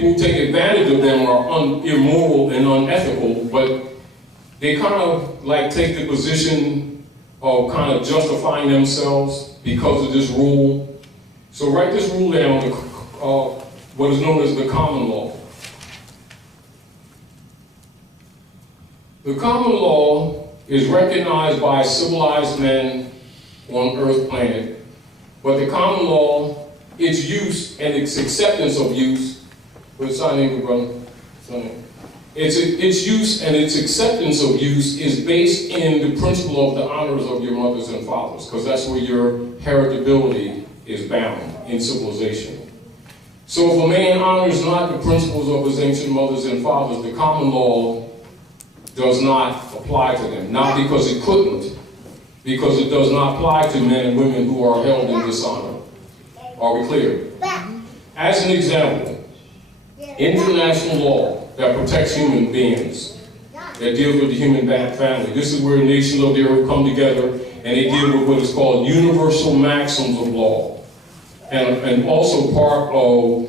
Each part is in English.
people who take advantage of them are immoral and unethical, but they kind of like take the position of kind of justifying themselves because of this rule. So write this rule down, what is known as the common law. The common law is recognized by civilized men on Earth planet, but the common law, its use and its acceptance of use, what's your name, brother? Its use and its acceptance of use is based in the principle of the honors of your mothers and fathers, because that's where your heritability is bound in civilization. So if a man honors not the principles of his ancient mothers and fathers, the common law does not apply to them. Not because it couldn't, because it does not apply to men and women who are held in dishonor. Are we clear? As an example, international law that protects human beings, that deals with the human family. This is where nations of the earth come together and they deal with what is called universal maxims of law. And also part of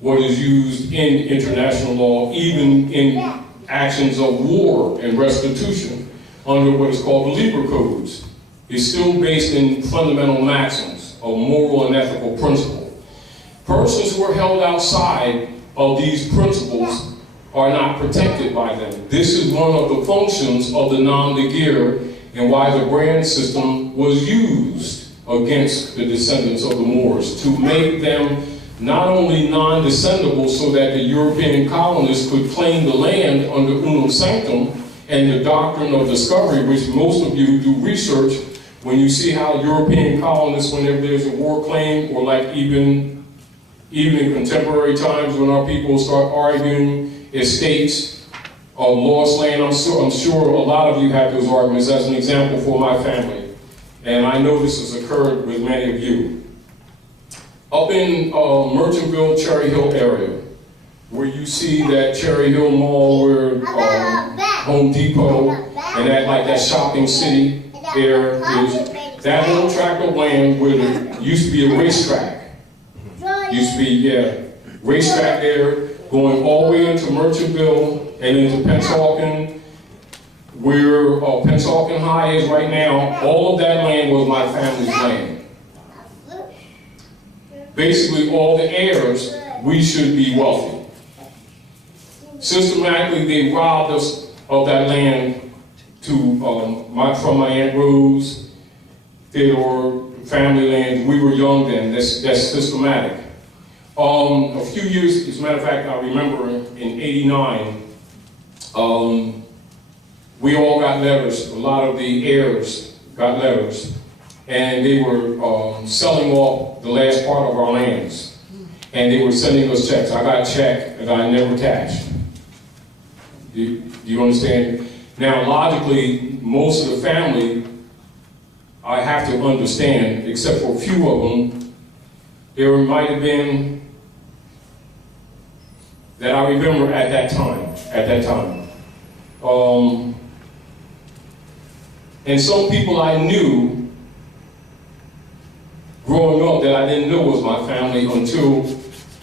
what is used in international law, even in actions of war and restitution under what is called the Libra codes, is still based in fundamental maxims of moral and ethical principle. Persons who are held outside of these principles are not protected by them. This is one of the functions of the nom de guerre and why the brand system was used against the descendants of the Moors, to make them not only non-descendable so that the European colonists could claim the land under unum sanctum and the doctrine of discovery, which most of you who do research, when you see how European colonists, whenever there's a war claim, or like even in contemporary times when our people start arguing estates of lost land, I'm sure a lot of you have those arguments. As an example for my family, and I know this has occurred with many of you. Up in Merchantville, Cherry Hill area, where you see that Cherry Hill Mall where Home Depot and that shopping city there is, that whole tract of land where there used to be a racetrack. Used to be, racetrack there, going all the way into Merchantville and into Pennsauken, where Pennsauken High is right now. All of that land was my family's land. Basically, all the heirs, we should be wealthy. Systematically, they robbed us of that land from my Aunt Rose, Theodore, family land. We were young then. That's systematic. A few years, as a matter of fact, I remember in '89, we all got letters. A lot of the heirs got letters. And they were selling off the last part of our lands. And they were sending us checks. I got a check that I never cashed. Do you understand? Now, logically, most of the family, I have to understand, except for a few of them, there might have been, that I remember at that time. And some people I knew growing up that I didn't know was my family until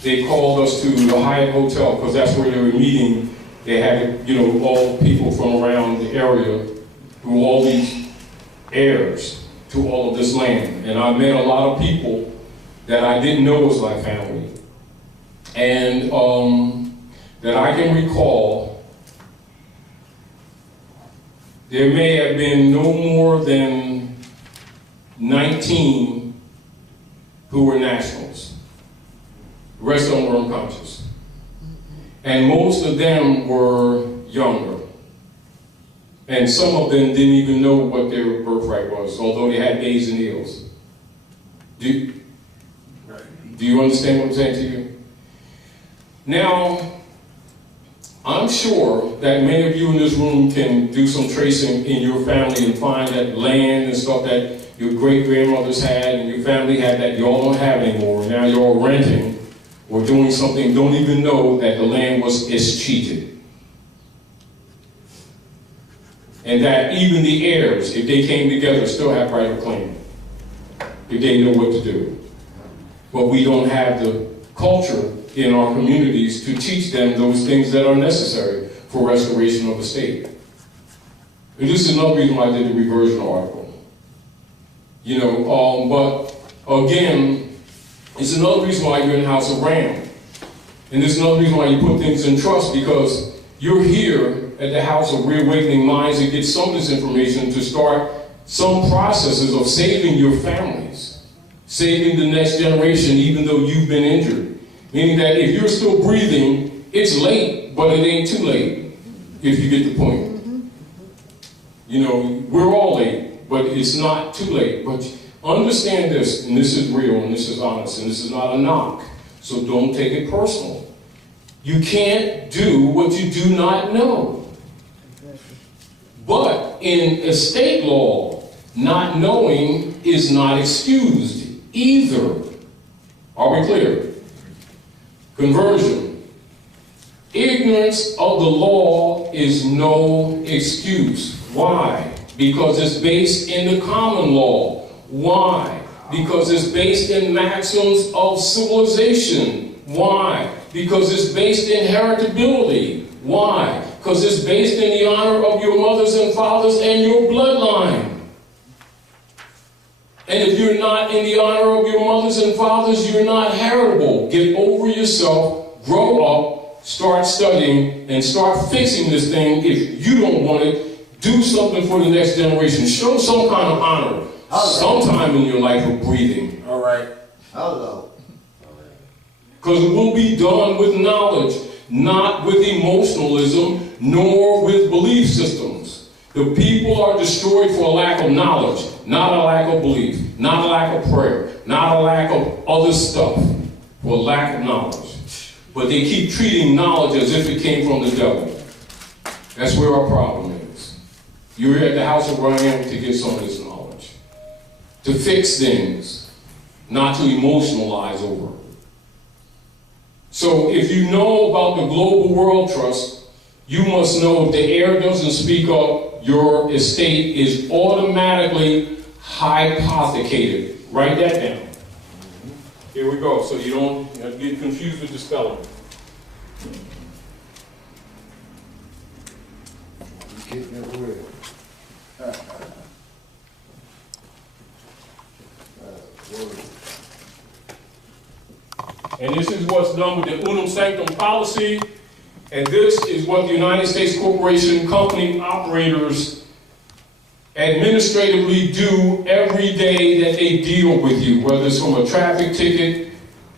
they called us to the Hyatt Hotel, because that's where they were meeting. They had, all people from around the area who were all these heirs to all of this land. And I met a lot of people that I didn't know was my family. And that I can recall, there may have been no more than 19 who were nationals. The rest of them were unconscious. And most of them were younger. And some of them didn't even know what their birthright was, although they had days and eels. Do you understand what I'm saying to you? Now, I'm sure that many of you in this room can do some tracing in your family and find that land and stuff that your great-grandmothers had and your family had that y'all don't have anymore. Now you're all renting or doing something, don't even know that the land was escheated. And that even the heirs, if they came together, still have right of claim, if they know what to do. But we don't have the culture in our communities to teach them those things that are necessary for restoration of the state. And this is another reason why I did the reversion article. You know, but again, it's another reason why you're in the House of Ram. And this is another reason why you put things in trust, because you're here at the House of Reawakening Minds to get some of this information to start some processes of saving your families, saving the next generation, even though you've been injured. Meaning that if you're still breathing, it's late, but it ain't too late, if you get the point. You know, we're all late, but it's not too late. But understand this, and this is real, and this is honest, and this is not a knock, so don't take it personal. You can't do what you do not know. But in estate law, not knowing is not excused either. Are we clear? Conversion. Ignorance of the law is no excuse. Why? Because it's based in the common law. Why? Because it's based in maxims of civilization. Why? Because it's based in heritability. Why? Because it's based in the honor of your mothers and fathers and your bloodline. And if you're not in the honor of your mothers and fathers, you're not heritable. Get over yourself, grow up, start studying, and start fixing this thing. If you don't want it, do something for the next generation. Show some kind of honor sometime in your life of breathing. All right. Hello. Because it will be done with knowledge, not with emotionalism, nor with belief systems. The people are destroyed for a lack of knowledge, not a lack of belief, not a lack of prayer, not a lack of other stuff, for a lack of knowledge. But they keep treating knowledge as if it came from the devil. That's where our problem is. You're here at the House of Ram to get some of this knowledge, to fix things, not to emotionalize over. So if you know about the Global World Trust, you must know if the heir doesn't speak up, your estate is automatically hypothecated. Write that down. Here we go, so you don't get confused with the spelling. And this is what's done with the Unum Sanctum policy. And this is what the United States Corporation Company operators administratively do every day that they deal with you, whether it's from a traffic ticket,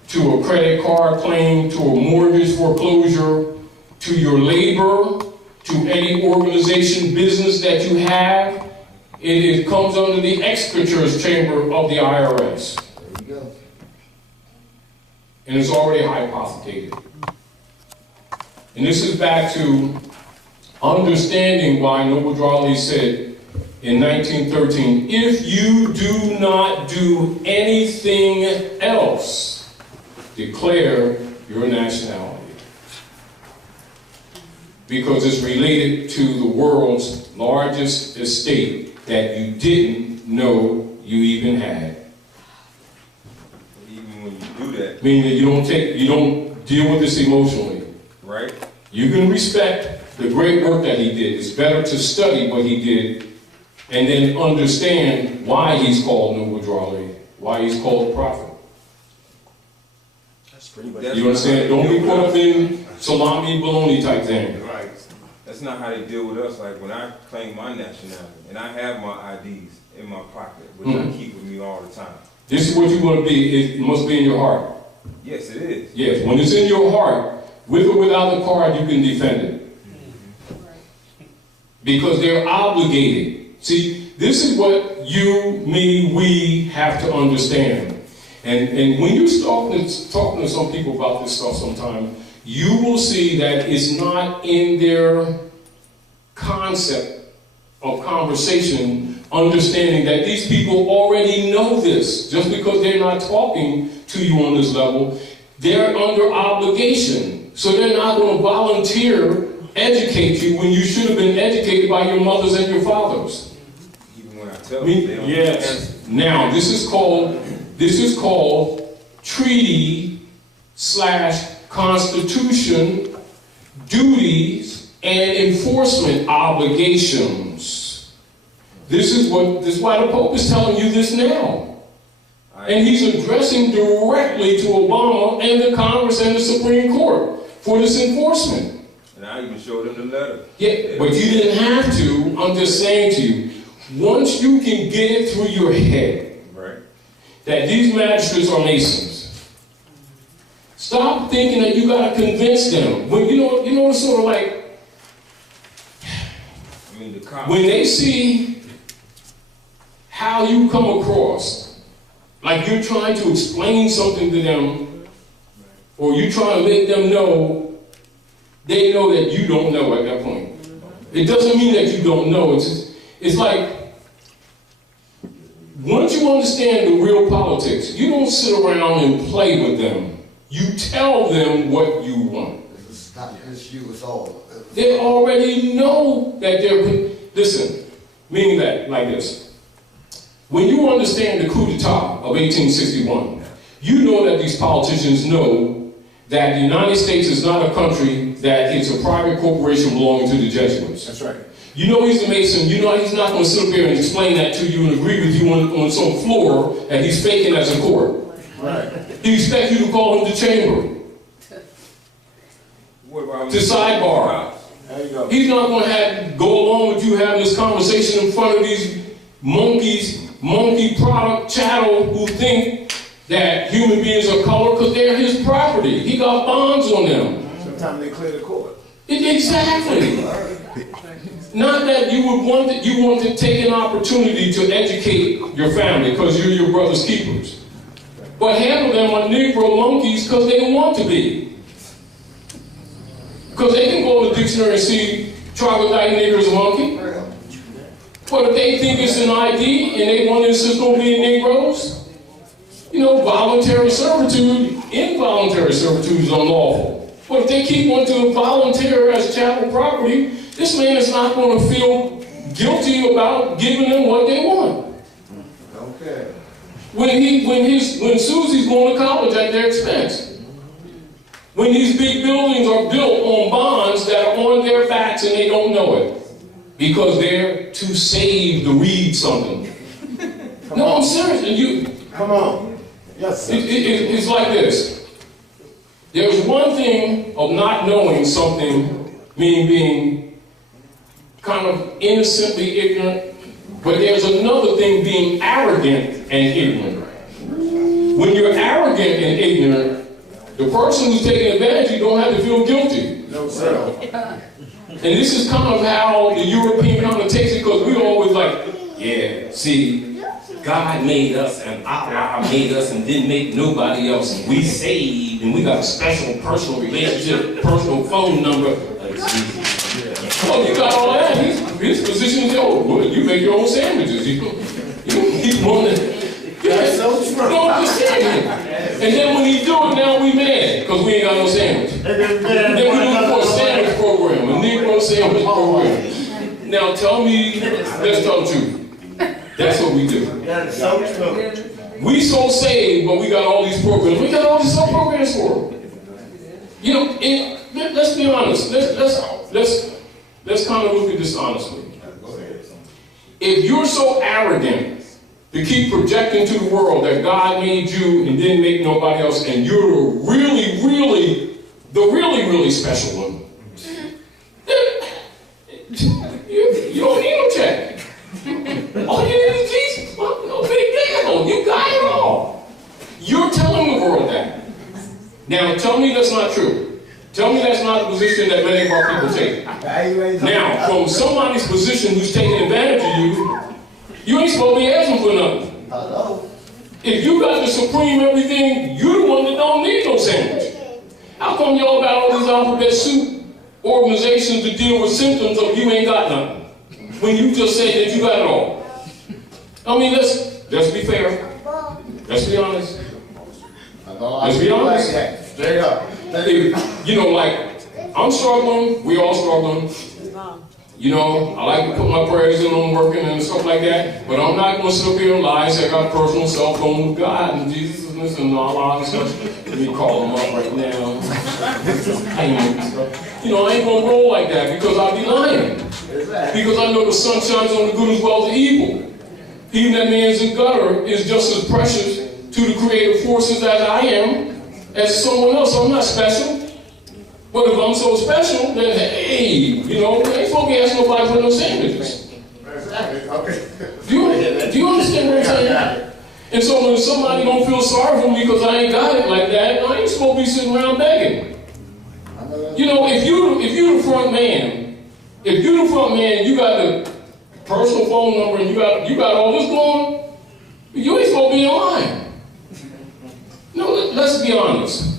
to a credit card claim, to a mortgage foreclosure, to your labor, to any organization, business that you have. It comes under the executives chamber of the IRS. There you go. And it's already hypothecated. And this is back to understanding why Noble Drawley said in 1913, if you do not do anything else, declare your nationality. Because it's related to the world's largest estate that you didn't know you even had. Even when you do that. Meaning that you don't deal with this emotionally. Right. You can respect the great work that he did. It's better to study what he did and then understand why he's called Noble Drawley, why he's called a prophet. That's pretty much. You understand? Don't be caught up in salami baloney type thing. Right. That's not how they deal with us. Like when I claim my nationality, and I have my IDs in my pocket, which I keep with me all the time. This is what you want to be. It must be in your heart. Yes, it is. Yes, when it's in your heart, with or without the card, you can defend it. Because they're obligated. See, this is what you, me, we have to understand. And when you're talking to some people about this stuff sometime, you will see that it's not in their concept of conversation, understanding that these people already know this. Just because they're not talking to you on this level, they're under obligation. So they're not going to volunteer, educate you when you should have been educated by your mothers and your fathers. Even when I tell them, they don't yes. answer. Now, this is called treaty / Constitution, duties, and enforcement obligations. This is why the Pope is telling you this now. And he's addressing directly to Obama and the Congress and the Supreme Court for this enforcement. And I even showed him the letter. Yeah, but you didn't have to. I'm just saying to you, once you can get it through your head that these magistrates are Masons, stop thinking that you got to convince them. When you know, it's sort of like, when they see how you come across, like you're trying to explain something to them, or you're trying to make them know, they know that you don't know at that point. It doesn't mean that you don't know. It's like, once you understand the real politics, you don't sit around and play with them. You tell them what you want. It's not just you, it's all. They already know that listen, meaning that, like this. When you understand the coup d'etat of 1861, you know that these politicians know that the United States is not a country, that it's a private corporation belonging to the Jesuits. That's right. You know he's a Mason. You know he's not going to sit up here and explain that to you and agree with you on some floor that he's faking as a court. Right. He expects you to call him to chamber, to sidebar. There you go. He's not going to go along with you having this conversation in front of these monkey product chattel who think that human beings are colored because they're his property. He got bonds on them. Sometimes they clear the court. Exactly. Not that you want to take an opportunity to educate your family because you're your brother's keepers. But handle them like Negro monkeys because they want to be. Because they can go in the dictionary and see troglodyte nigger is a monkey. But if they think it's an ID and they want it's just going to be Negroes, voluntary servitude, involuntary servitude is unlawful. But if they keep wanting to volunteer as chattel property, this man is not going to feel guilty about giving them what they want. Okay. When Susie's going to college at their expense. When these big buildings are built on bonds that are on their backs and they don't know it. Because they're too saved to read something. I'm serious. Come on. Yes, sir. It's like this. There's one thing of not knowing something, meaning being kind of innocently ignorant, but there's another thing being arrogant and ignorant. When you're arrogant and ignorant, the person who's taking advantage, you don't have to feel guilty. No, sir. And this is kind of how the European kind of takes it, because we're always like, yeah, see, God made us and Allah made us and didn't make nobody else. And we saved and we got a special personal relationship, personal phone number. Oh, you got all that. His position is, you make your own sandwiches. You want to. That's so true. Don't understand. And then when he do it, now we mad because we ain't got no sandwich. Then we look for a sandwich program, a Negro sandwich program. Now let's tell the truth. That's what we do. That's so true. We so saved, but we got all these programs. We got all these sub programs for them. Let's be honest. Let's kind of look at this honestly. If you're so arrogant to keep projecting to the world that God made you and didn't make nobody else, and you're the really special one, you don't need no check. All you need is Jesus. No big deal. You got it all. You're telling the world that. Now, tell me that's not true. Tell me that's not the position that many of our people take. Now, from somebody's position who's taking advantage of you ain't supposed to be asking for nothing. If you got the supreme everything, you're the one that don't need no sandwich. How come y'all got all these alphabet soup organizations to deal with symptoms of you ain't got nothing? When you just said that you got it all. I mean, let's be fair. Let's be honest. Let's be honest. Straight up. Like, I'm struggling, we all struggling. I like to put my prayers in on working and stuff like that, but I'm not going to sit up here and lie and say I got a personal cell phone with God and Jesus truthfulness and Allah and stuff. Let me call them up right now. You know, I ain't gonna roll like that because I'll be lying. Because I know the sun shines on the good as well as the evil. Even that man's in gutter is just as precious to the creative forces as I am, as someone else. I'm not special. But if I'm so special, then hey, you know, I ain't supposed to be asking nobody for no sandwiches. Exactly. Okay. Do you understand what I'm saying? And so when somebody don't feel sorry for me because I ain't got it like that, I ain't supposed to be sitting around begging. You know, if you the front man, you got the personal phone number and you got all this going, you ain't supposed to be in line. No, let's be honest.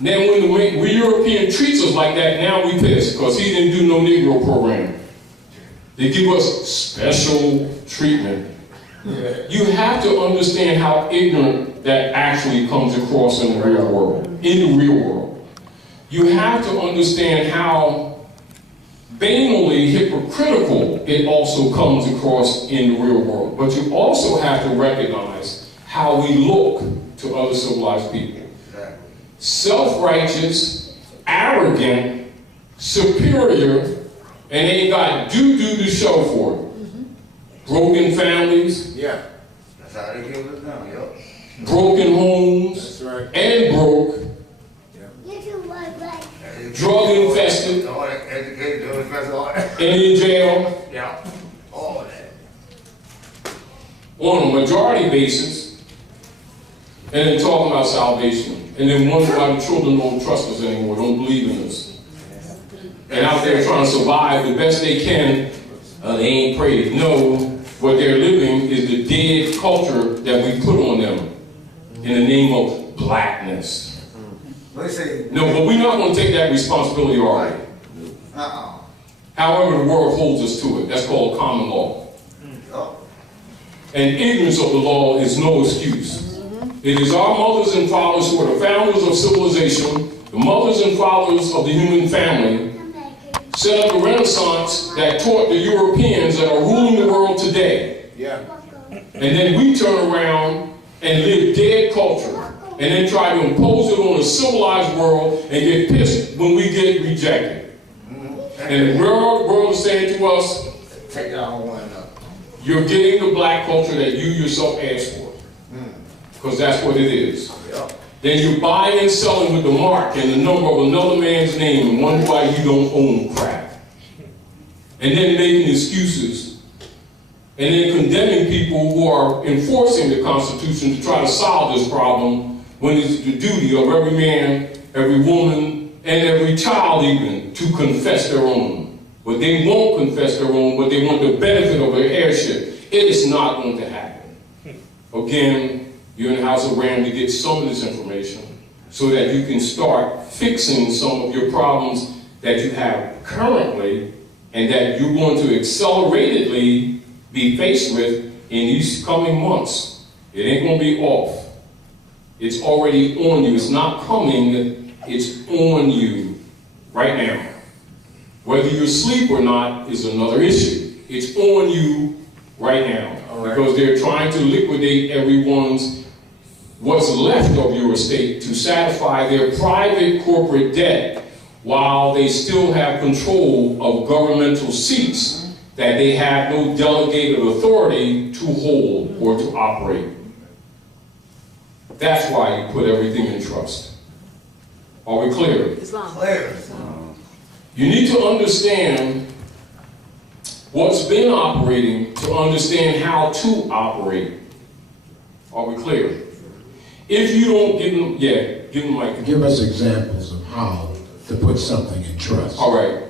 Then when the European treats us like that, now we pissed because he didn't do no Negro program. They give us special treatment. Yeah. You have to understand how ignorant that actually comes across in the real world. In the real world. You have to understand how banally hypocritical it also comes across in the real world. But you also have to recognize how we look to other civilized people. Self-righteous, arrogant, superior, and they ain't got doo-doo to show for it. Broken families. Yeah. That's how they give us now, yo. Broken homes. That's right. And broke. Yeah. Drug infested. All that educated, drug infested, all that. And in jail. Yeah. All that. On a majority basis. And then talking about salvation. And then wonder why the children don't trust us anymore, don't believe in us. And out there trying to survive the best they can, they ain't prayed. No, what they're living is the dead culture that we put on them in the name of blackness. No, but we're not going to take that responsibility, all right. However, the world holds us to it. That's called common law. And ignorance of the law is no excuse. It is our mothers and fathers who are the founders of civilization, the mothers and fathers of the human family, set up a renaissance that taught the Europeans that are ruling the world today. Yeah. And then we turn around and live dead culture, and then try to impose it on a civilized world and get pissed when we get rejected. And the world is saying to us, take that on one up. You're getting the black culture that you yourself asked for. Because that's what it is. Yep. Then you're buying and selling with the mark and the number of another man's name and wonder why you don't own crap. And then making excuses. And then condemning people who are enforcing the Constitution to try to solve this problem when it's the duty of every man, every woman, and every child even to confess their own. But they won't confess their own, but they want the benefit of their heirship. It is not going to happen. Again, you're in the House of Ram to get some of this information so that you can start fixing some of your problems that you have currently and that you're going to acceleratedly be faced with in these coming months. It ain't going to be off. It's already on you. It's not coming. It's on you right now. Whether you're asleep or not is another issue. It's on you right now. Because they're trying to liquidate everyone's what's left of your estate to satisfy their private corporate debt while they still have control of governmental seats that they have no delegated authority to hold or to operate. That's why you put everything in trust. Are we clear? Islam. Clear. You need to understand what's been operating to understand how to operate. Are we clear? If you don't give them, give them like... Give us examples of how to put something in trust. All right.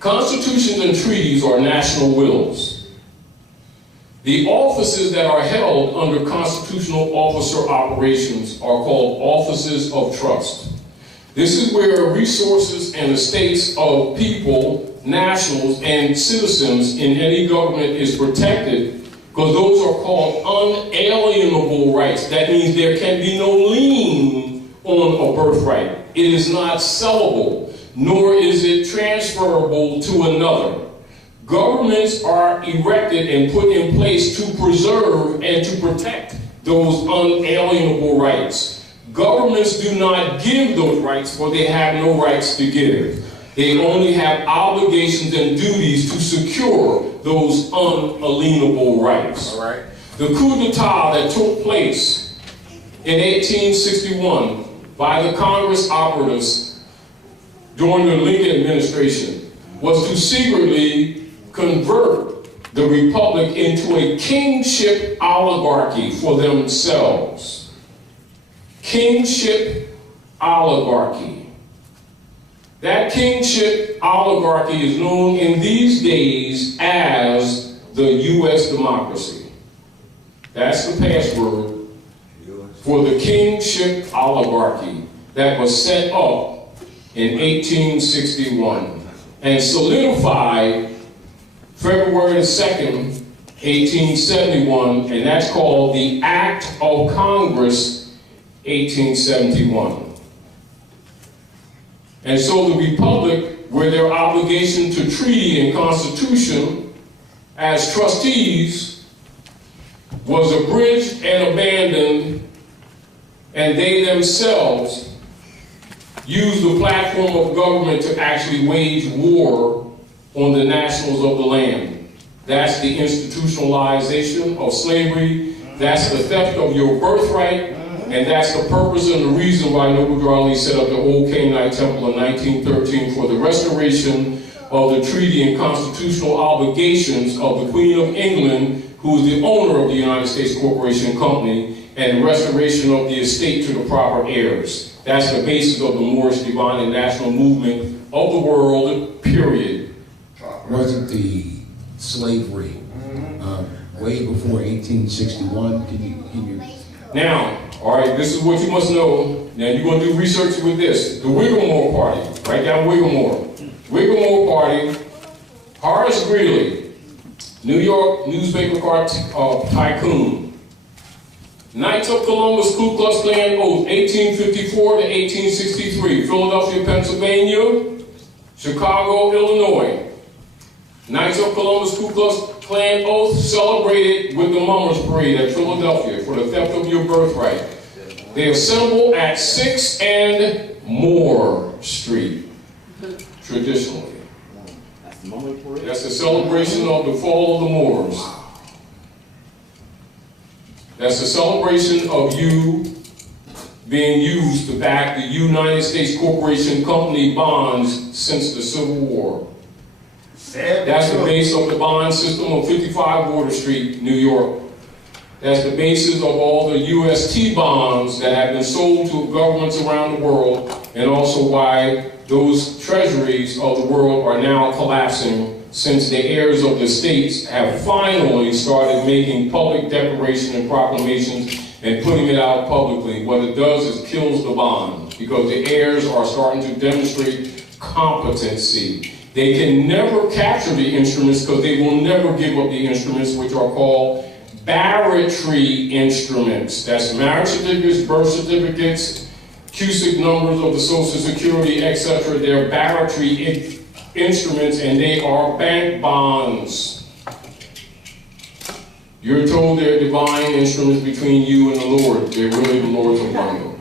Constitutions and treaties are national wills. The offices that are held under constitutional officer operations are called offices of trust. This is where resources and estates of people, nationals, and citizens in any government is protected, because those are called unalienable rights. That means there can be no lien on a birthright. It is not sellable, nor is it transferable to another. Governments are erected and put in place to preserve and to protect those unalienable rights. Governments do not give those rights, for they have no rights to give. They only have obligations and duties to secure those unalienable rights. All right. The coup d'etat that took place in 1861 by the Congress operatives during the Lincoln administration was to secretly convert the republic into a kingship oligarchy for themselves. Kingship oligarchy. That kingship oligarchy is known in these days as the U.S. democracy. That's the password for the kingship oligarchy that was set up in 1861 and solidified February 2nd, 1871, and that's called the Act of Congress, 1871. And so the Republic, where their obligation to treaty and constitution as trustees was abridged and abandoned, and they themselves used the platform of government to actually wage war on the nationals of the land. That's the institutionalization of slavery. That's the theft of your birthright. And that's the purpose and the reason why Noble Ali set up the Old Canaanite Temple in 1913 for the restoration of the treaty and constitutional obligations of the Queen of England, who is the owner of the United States Corporation Company, and the restoration of the estate to the proper heirs. That's the basis of the Moorish divine and national movement of the world, period. Wasn't the slavery way before 1861? Can you? Now, all right, this is what you must know. Now you're going to do research with this. The Whittemore Party. Write down Whittemore. Whittemore Party. Horace Greeley, New York newspaper tycoon. Knights of Columbus Ku Klux Klan Oath, 1854 to 1863. Philadelphia, Pennsylvania. Chicago, Illinois. Knights of Columbus Ku Klux Klan Oath celebrated with the Mummers Parade at Philadelphia for the theft of your birthright. They assemble at 6 and Moore Street, traditionally. That's a celebration of the fall of the Moors. That's a celebration of you being used to back the United States Corporation Company bonds since the Civil War. That's the base of the bond system of 55 Water Street, New York. That's the basis of all the UST bonds that have been sold to governments around the world, and also why those treasuries of the world are now collapsing, since the heirs of the states have finally started making public declarations and proclamations and putting it out publicly. What it does is kills the bond, because the heirs are starting to demonstrate competency. They can never capture the instruments because they will never give up the instruments, which are called barratry instruments. That's marriage certificates, birth certificates, CUSIC numbers of the Social Security, etc. They're barratry instruments, and they are bank bonds. You're told they're divine instruments between you and the Lord. They're really the Lord's of money.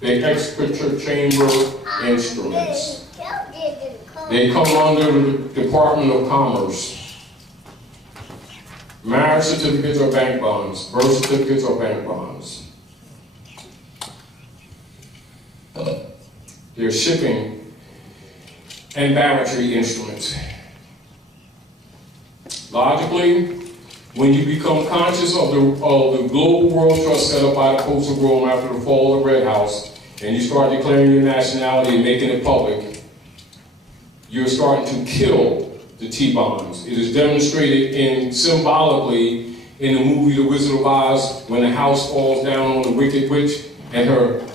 They're executive chamber instruments. They come under the Department of Commerce. Marriage certificates are bank bonds. Birth certificates are bank bonds. They're shipping and barratry instruments. Logically, when you become conscious of the global world trust set up by the Popes of Rome after the fall of the Red House, and you start declaring your nationality and making it public, you're starting to kill the T-bonds. It is demonstrated symbolically in the movie The Wizard of Oz, when the house falls down on the Wicked Witch and her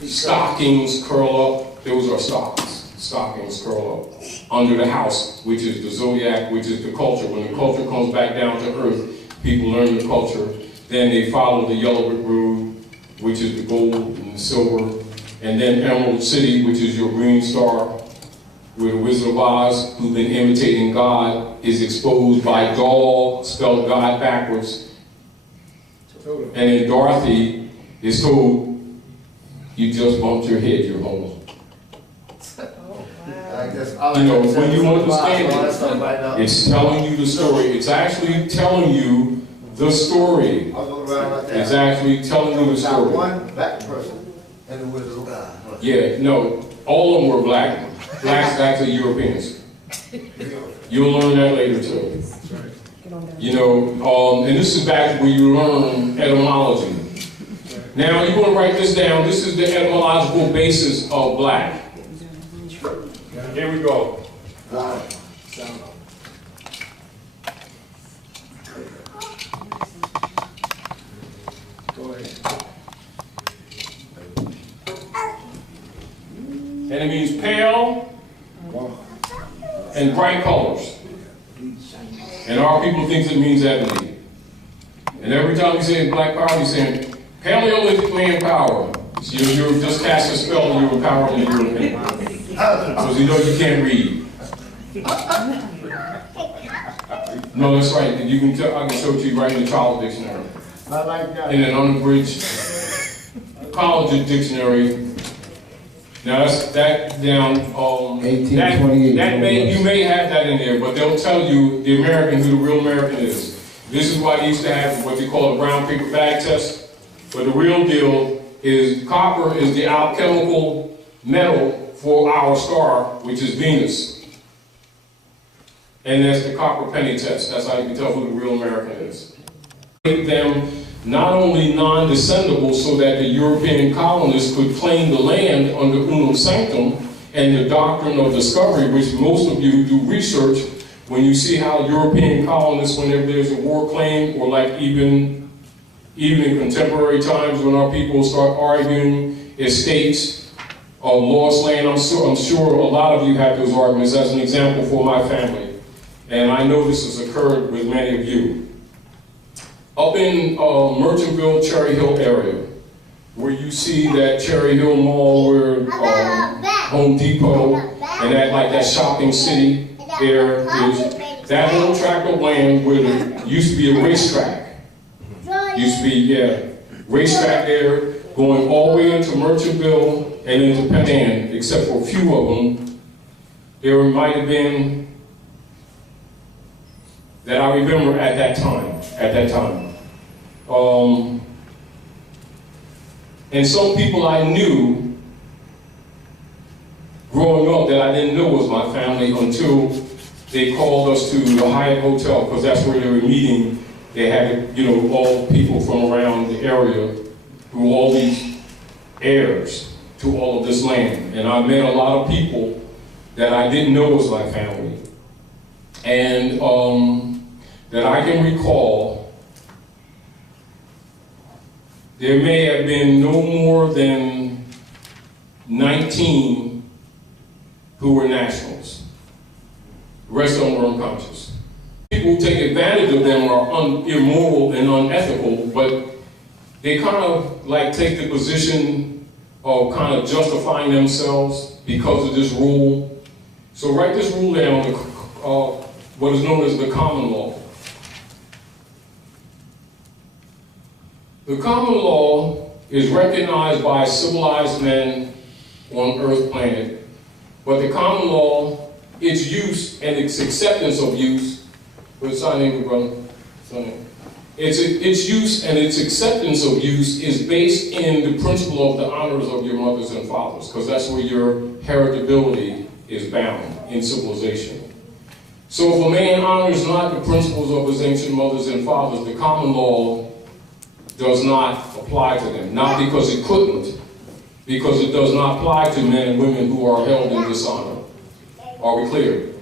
stockings curl up. Those are stockings curl up under the house, which is the zodiac, which is the culture. When the culture comes back down to earth, people learn the culture. Then they follow the yellow brick road, which is the gold and the silver. And then Emerald City, which is your green star, where the Wizard of Oz, who's been imitating God, is exposed by Gaul, spelled God backwards, And then Dorothy is told, you just bumped your head, you're homeless. You know, when you understand it, it's telling you the story. It's actually telling you the story. It's actually telling you the story. One black person and the wizard guy. Yeah, no, all of them were black. Blacks actually Europeans. You'll learn that later too. You know, and this is back where you learn etymology. Now you're going to write this down. This is the etymological basis of black. Here we go. And it means pale and bright colors. And our people think it means ebony. And every time you say black power, you're saying Paleolithic man power. So you're just cast a spell and you're empowering the European. Because you know you can't read. No, that's right. You can I can show it to you right in the child dictionary. I like that. In an unabridged college dictionary. Now that's that down. 1828. You may have that in there, but they'll tell you the American who the real American is. This is why they used to have what they call a brown paper bag test. But the real deal is copper is the alchemical metal for our star, which is Venus. And that's the copper penny test. That's how you can tell who the real American is. Make them not only non-descendable so that the European colonists could claim the land under unum sanctum and the doctrine of discovery, which most of you who do research, when you see how European colonists, whenever there's a war claim, or like even in contemporary times when our people start arguing estates of lost land, I'm sure a lot of you have those arguments. As an example for my family, and I know this has occurred with many of you. Up in Merchantville, Cherry Hill area, where you see that Cherry Hill Mall where Home Depot and that shopping city there is, that whole tract of land where there used to be a racetrack. Used to be, racetrack there, going all the way into Merchantville and into Penn, except for a few of them. There might have been, that I remember at that time. And some people I knew growing up that I didn't know was my family until they called us to the Hyatt Hotel, because that's where they were meeting. They had, all people from around the area who were all these heirs to all of this land. And I met a lot of people that I didn't know was my family. And that I can recall, there may have been no more than 19 who were nationals. The rest of them were unconscious. People who take advantage of them are immoral and unethical, but they kind of take the position of kind of justifying themselves because of this rule. So write this rule down, what is known as the common law. The common law is recognized by civilized men on Earth planet, but the common law, its use and its acceptance of use, what's your name, brother? Its use and its acceptance of use is based in the principle of the honors of your mothers and fathers, because that's where your heritability is bound in civilization. So if a man honors not the principles of his ancient mothers and fathers, the common law does not apply to them. Not because it couldn't, because it does not apply to men and women who are held in dishonor. Are we clear?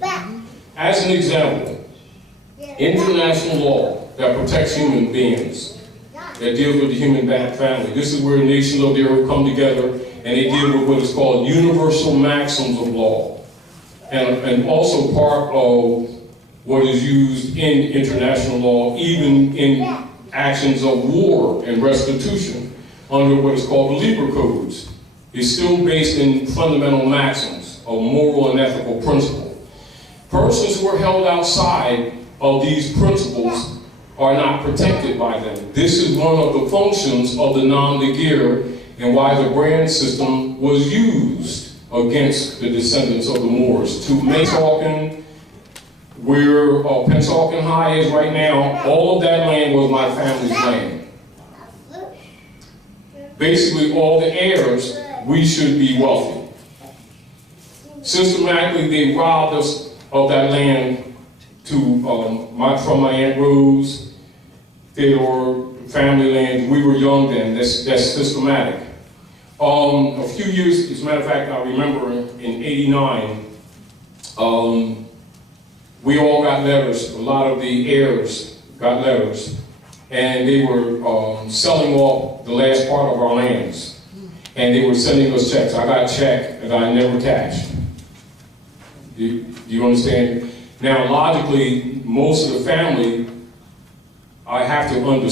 As an example, international law that protects human beings, that deals with the human family. This is where nations of the earth come together and they deal with what is called universal maxims of law. And also part of what is used in international law, even in actions of war and restitution under what is called the Libra Codes, is still based in fundamental maxims of moral and ethical principle. Persons who are held outside of these principles are not protected by them. This is one of the functions of the nom de guerre and why the brand system was used against the descendants of the Moors. To Pennsauken, where Pennsauken High is right now, all of that land was my family's land. Basically, all the heirs, we should be wealthy. Systematically, they robbed us of that land from my Aunt Rose, Theodore, family land. We were young then. That's systematic. A few years, as a matter of fact, I remember in '89, we all got letters. A lot of the heirs got letters, and they were selling off the last part of our lands, and they were sending us checks. I got a check that I never cashed. Do you understand? Now, logically, most of the family, I have to understand.